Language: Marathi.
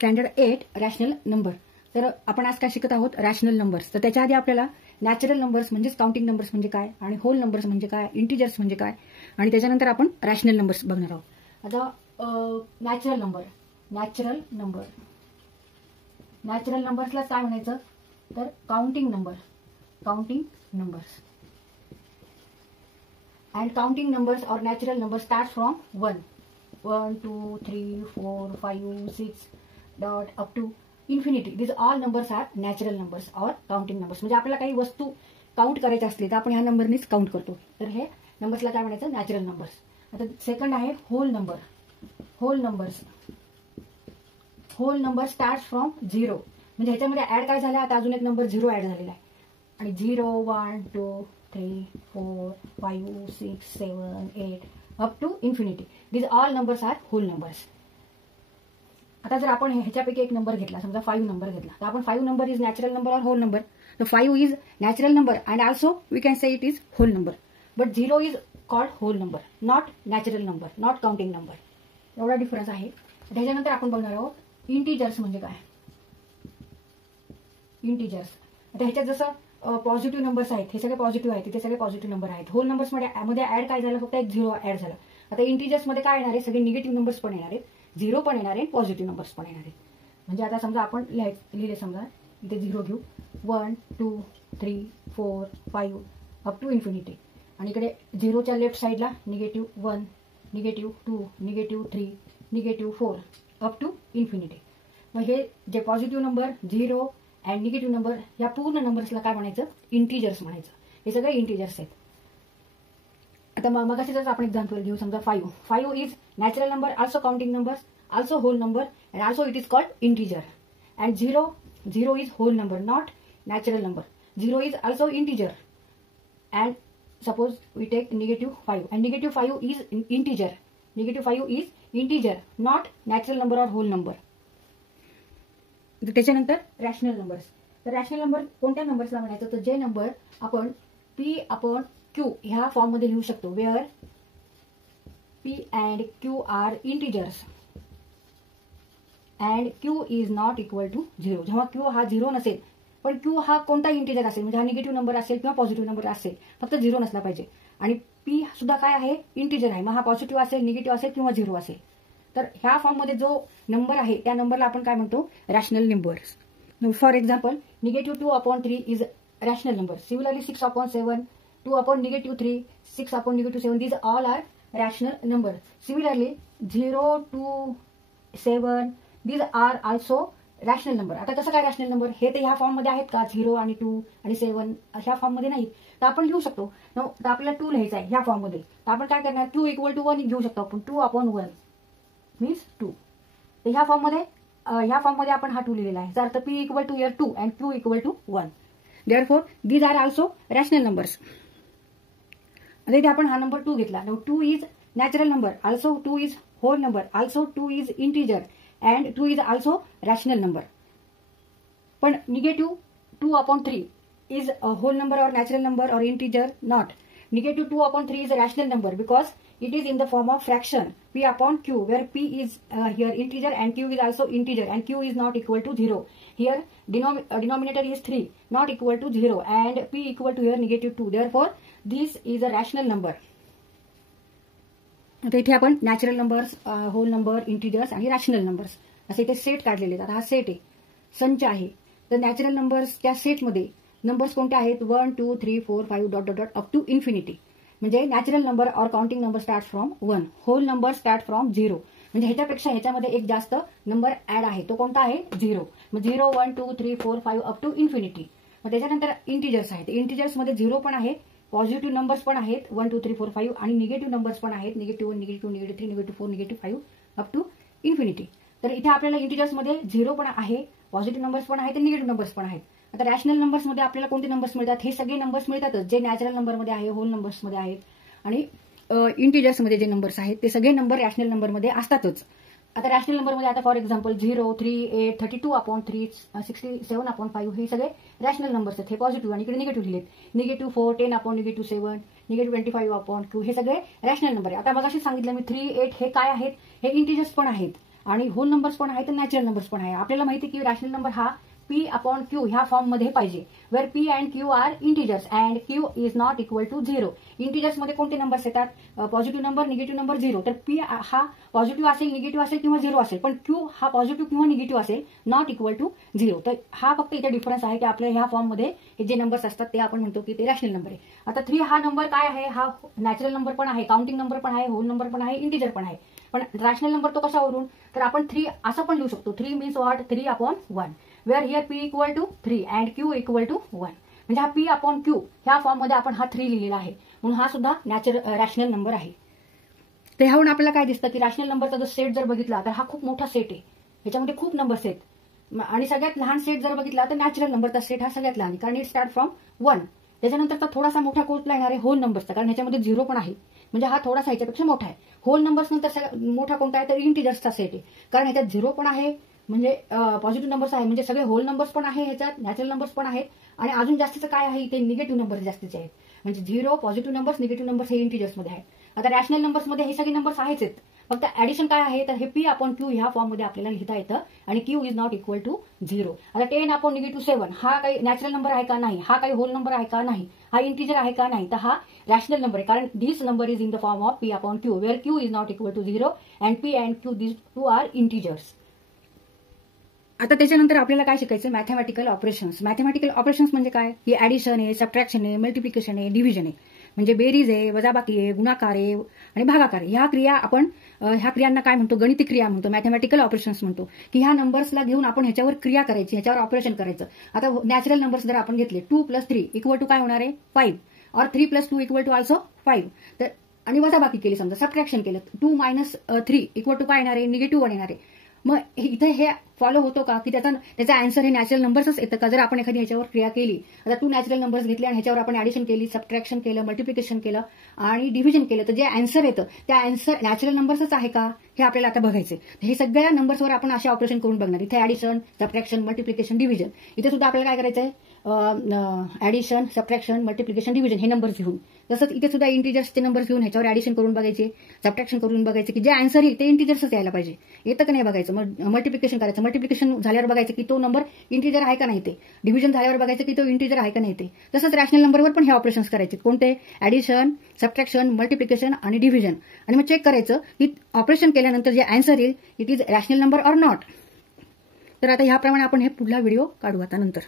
Standard 8 rational number. तर आपण आज काय शिकत आहोत, रॅशनल नंबर्स. तर त्याच्या आधी आपल्याला नॅचरल नंबर्स म्हणजेच काउंटिंग नंबर्स म्हणजे काय, आणि होल नंबर्स म्हणजे काय, इंटिजर्स म्हणजे काय, आणि त्याच्यानंतर आपण रॅशनल नंबर्स बघणार आहोत. आता नॅचरल नंबर्सला काय म्हणायचं, तर counting numbers. And counting numbers or natural numbers start from 1, 2, 3, 4, 5, 6 dot up to infinity. These all numbers are natural numbers or counting numbers. म्हणजे आपल्याला काही वस्तू काउंट करायची असली तर आपण ह्या नंबरनीच काउंट करतो. तर हे नंबर्सला काय म्हणायचं, नॅचरल नंबर्स. आता सेकंड आहे होल नंबर स्टार्ट फ्रॉम 0. म्हणजे ह्याच्यामध्ये ऍड काय झालं, आता अजून एक नंबर 0 ऍड झालेला आहे. आणि 0, 1, 2, 3, 4, 5, 6, 7, 8 up to infinity. These all numbers are whole numbers. आता जर आपण ह्याच्यापैकी एक नंबर घेतला, समजा 5 नंबर घेतला, तर आपण 5 number is natural number or whole number. तर 5 is natural number and also we can say it is whole number. But 0 is called whole number, not natural number, not counting number. एवढा डिफरन्स आहे. त्याच्यानंतर आपण बघणार आहोत इंटिजर्स म्हणजे काय. इंटिजर्स आता ह्याच्यात जसं पॉझिटिव्ह नंबर्स आहेत, हे सगळे पॉझिटिव्ह आहेत, ते सगळे पॉझिटिव्ह नंबर आहेत. होल नंबर्स मध्ये ऍड काय झालं, फक्त एक 0 ऍड झाला. आता इंटिजर्स मध्ये काय येणार आहे, सगळे निगेटिव्ह नंबर्स पण येणार आहेत, 0 पण येणार आहे, पॉझिटिव्ह नंबर्स पण येणार आहेत. म्हणजे आता समजा आपण लिहिले, समजा इथे 0 घेऊ, 1, 2, 3, 4, 5 अप टू इन्फिनिटी. आणि इकडे 0च्या लेफ्ट साईडला negative 1, negative 2, negative 3, negative 4 up to infinity. मग हे जे positive number 0 and negative number या पूर्ण नंबर्सला काय म्हणायचं, इंटिजर्स म्हणायचं. हे सगळे इंटिजर्स आहेत. आता मगाशीच आपण एक्झाम्पल घेऊ, समजा 5 is natural number, also counting number, also whole number, and also it is called integer. And 0 is whole number, not natural number. 0 is also integer. And suppose we take -5 and -5 is integer. -5 is integer, not natural number or whole number. त्याच्यानंतर रॅशनल नंबर्स. तर रॅशनल नंबर कोणत्या नंबर्सला म्हणायचं, तर जे नंबर आपण P/Q ह्या फॉर्म मध्ये लिहू शकतो, where P and Q are integers and Q is not equal to 0. जेव्हा Q हा 0 नसेल, पण Q हा कोणता इंटिजर असेल, म्हणजे हा निगेटिव्ह नंबर असेल किंवा पॉझिटिव्ह नंबर असेल, फक्त 0 नसला पाहिजे. आणि P सुद्धा काय आहे, इंटिजर आहे. मग हा पॉझिटिव्ह असेल, निगेटिव्ह असेल किंवा 0 असेल. तर ह्या फॉर्ममध्ये जो नंबर आहे त्या नंबरला आपण काय म्हणतो, rational numbers. For example -2/3 is rational number. Similarly 6/7, 2/-3, 6/-7, these all are rational number. Similarly 0 to 7 these are also rational number. आता कसं काय रॅशनल नंबर, हे तर ह्या फॉर्म मध्ये आहेत का, 0 आणि 2 आणि 7 ह्या फॉर्म मध्ये नाही. तर आपण लिहू शकतो, तर आपल्याला 2 लिहायचं आहे ह्या फॉर्म मध्ये. तर आपण काय करणार, Q = 1 घेऊ शकतो आपण. 2/1 मीन्स 2. तर ह्या फॉर्म मध्ये आपण हा 2 लिहिलेला आहे. तर P = 2 and Q = 1. Therefore these are also rational numbers. आता इथे आपण हा नंबर 2 घेतला. 2 is natural number, also 2 is whole number, also 2 is integer and 2 is also rational number. पण negative 2/3 is a whole number और नॅचरल नंबर और integer, not. Negative 2/3 is a rational number because it is in the form of fraction P/Q, where P is here integer and Q is also integer, and Q is not equal to 0. Here denominator is 3, not equal to 0, and P equal to here -2. Therefore this is a rational number. आता इथे आपण natural numbers, whole number, integers आणि रॅशनल नंबर्स असे इथे सेट काढलेले आहेत. आता हा सेट आहे, संच आहे. तर नॅचरल नंबर्स त्या सेटमध्ये नंबर्स कोणते आहेत, 1, 2, 3, 4, 5 dot dot dot up to infinity. म्हणजे natural number or counting number start from 1, whole number start from 0. म्हणजे ह्याच्यापेक्षा ह्याच्यामध्ये एक जास्त नंबर ऍड आहे, तो कोणता आहे, 0. मग 0, 1, 2, 3, 4, 5 अप टू इन्फिनिटी. मग त्याच्यानंतर इंटिजर्स आहेत. इंटिजर्समध्ये 0 पण आहे, पॉझिटिव्ह नंबर्स पण आहेत 1, 2, 3, 4, 5, आणि निगेटिव्ह नंबर्स पण आहेत, -1, -2, -3, -4, -5 अप टू इन्फिनिटी. तर इथे आपल्याला इंटिजर्समध्ये 0 पण आहे, पॉझिटिव्ह नंबर्स पण आहेत आणि निगेटिव्ह नंबर्स पण आहेत. आता रॅशनल नंबर्समध्ये आपल्याला कोणते नंबर्स मिळतात, हे सगळे नंबर्स मिळतातच जे नॅचरल नंबरमध्ये आहे, होल नंबर्समध्ये आहेत, आणि इंटिजर्समध्ये जे नंबर्स आहेत ते सगळे नंबर रॅशनल नंबरमध्ये असतातच. आता रॅशनल नंबरमध्ये आता फॉर एक्झाम्पल 0, 3, 8, 32/3, 67/5 हे सगळे रॅशनल नंबर्स आहेत. हे पॉझिटिव्ह आणि इकडे निगेटिव्ह लिहिलेत. -4, 10/-7, -25/Q हे सगळे रॅशनल नंबर आहे. आता बघाशी सांगितलं मी 3, 8 हे काय आहेत, हे इंटिजर्स पण आहेत. आणि होल नंबर्स पण आहे तर नॅचरल नंबर्स पण आहे. आपल्याला माहिती आहे की रॅशनल नंबर हा P/Q ह्या फॉर्ममध्ये पाहिजे, where P and Q are integers and Q is not equal to 0. इंटिजर्समध्ये कोणते नंबर्स येतात? Positive number, negative number, 0. तर P हा पॉझिटिव्ह असेल, निगेटिव्ह असेल किंवा 0 असेल, पण Q हा पॉझिटिव्ह किंवा निगेटिव्ह असेल, नॉट इक्वल टू 0. तर हा फक्त इथे डिफरन्स आहे की आपल्या ह्या फॉर्ममध्ये हे जे नंबर्स असतात ते आपण म्हणतो की ते रॅशनल नंबर आहे. आता 3 हा नंबर काय आहे? हा नॅचरल नंबर पण आहे, काउंटिंग नंबर पण आहे, होल नंबर पण आहे, इंटिजर पण आहे. पण रॅशनल नंबर तो कशावरून? तर आपण 3 असं पण लिहू शकतो. 3 means what? 3/1. Where here P equal to 3 and Q equal to 1. म्हणजे हा P/Q ह्या फॉर्ममध्ये आपण हा 3 लिहिलेला आहे, म्हणून हा सुद्धा रॅशनल नंबर आहे. तर ह्यावरून आपल्याला काय दिसतं की रॅशनल नंबरचा जर सेट जर बघितला तर हा खूप मोठा सेट आहे, ह्याच्यामध्ये खूप नंबर्स आहेत. आणि सगळ्यात लहान सेट जर बघितला तर नॅचरल नंबरचा सेट हा सगळ्यात लहान, कारण इट स्टार्ट फ्रॉम 1. त्याच्यानंतरचा थोडासा मोठा कोर्सला येणार आहे होल नंबर्सचा, कारण ह्याच्यामध्ये 0 पण आहे, म्हणजे हा थोडासा ह्याच्यापेक्षा मोठा आहे. होल नंबर्स नंतर सगळ्यात मोठा कोणता आहे? तर इंटिजर्सचा सेट आहे, कारण ह्याच्यात 0 पण आहे, म्हणजे पॉझिटिव्ह नंबर्स आहे, म्हणजे सगळे होल नंबर्स पण आहे ह्याच्यात, नॅचरल नंबर्स पण आहेत. आणि अजून जास्तीचं काय आहे? इथे निगेटिव्ह नंबर्स जास्तीचे आहेत, म्हणजे 0, पॉझिटिव्ह नंबर्स, निगेटिव्ह नंबर्स हे इंटिजर्समध्ये आहेत. आता रॅशनल नंबर्समध्ये हे सगळे नंबर्स आहेच आहेत, फक्त ऍडिशन काय आहे? तर हे P/Q ह्या फॉर्ममध्ये आपल्याला लिहिता येतं आणि Q is not equal to 0. आता 10/-7 हा काही नॅचरल नंबर आहे का? नाही. हा काही होल नंबर आहे का? नाही. हा इंटिजर आहे का? नाही. तर हा रॅशनल नंबर आहे, कारण this number is in the form of P/Q where Q is not equal to 0 and P and Q this two are integers. आता त्याच्यानंतर आपल्याला काय शिकायचं? Mathematical operations. मॅथमॅटिकल ऑपरेशन्स म्हणजे काय? ही ऍडिशन आहे, सबट्रॅक्शन आहे, मल्टिप्लिकेशन आहे, डिव्हिजन आहे, म्हणजे बेरीज आहे, वजाबाकी आहे, गुणाकार आहे आणि भागाकार आहे. ह्या क्रियांना काय म्हणतो? गणिती क्रिया म्हणतो, मॅथमॅटिकल ऑपरेशन्स म्हणतो. की ह्या नंबर्सला घेऊन आपण ह्याच्यावर क्रिया करायची, ह्याच्यावर ऑपरेशन करायचं. आता नॅचरल नंबर्स जर आपण घेतले, 2 + 3 इक्वल टू काय होणार आहे? 5. और 3 + 2 इक्वल टू ऑल्सो 5. तर आणि वजाबाकी केली, समजा सबट्रॅक्शन केलं, 2 - 3 इक्वल टू काय येणार आहे? -1 येणार आहे. मग इथे हे फॉलो होतो का की त्याचा आन्सर हे नॅचरल नंबर्सच येतं का? जर आपण एखादी ह्याच्यावर क्रिया केली, आता 2 नॅचरल नंबर्स घेतले आणि ह्याच्यावर आपण ऍडिशन केली, सबट्रॅक्शन केलं, मल्टिप्लिकेशन केलं आणि डिव्हिजन केलं, तर जे आन्सर येतं त्या आन्सर नॅचरल नंबर्सच आहे का? हे आपल्याला आता बघायचं. हे सगळ्या नंबर्सवर आपण असे ऑपरेशन करून बघणार. इथे ऍडिशन, सबट्रॅक्शन, मल्टिप्लिकेशन, डिव्हिजन. इथे सुद्धा आपल्याला काय करायचंय? ऍडिशन, सबट्रॅक्शन, मल्टिप्लिकेशन, डिव्हिजन हे नंबर्स घेऊन. तसंच इथे सुद्धा इंटिजर्सचे नंबर्स घेऊन ह्याच्यावर ऍडिशन करून बघायचे, सबट्रॅक्शन करून बघायचे की जे आन्सर येईल ते इंटिजर्सच यायला पाहिजे. येतं का नाही बघायचं. मग मल्टिप्लिकेशन करायचं, मल्टिप्लिकेशन झाल्यावर बघायचं की तो नंबर इंटिजर आहे का नाही ते. डिव्हिजन झाल्यावर बघायचं की तो इंटिजर आहे का नाही ते. तसंच रॅशनल नंबरवर पण हे ऑपरेशन्स करायचे. कोणते? ऍडिशन, सबट्रॅक्शन, मल्टिप्लिकेशन आणि डिव्हिजन. आणि मग चेक करायचं की ऑपरेशन केल्यानंतर जे आन्सर येईल it is rational number or not. तर आता ह्याप्रमाणे आपण हे पुढला व्हिडिओ काढू आता नंतर.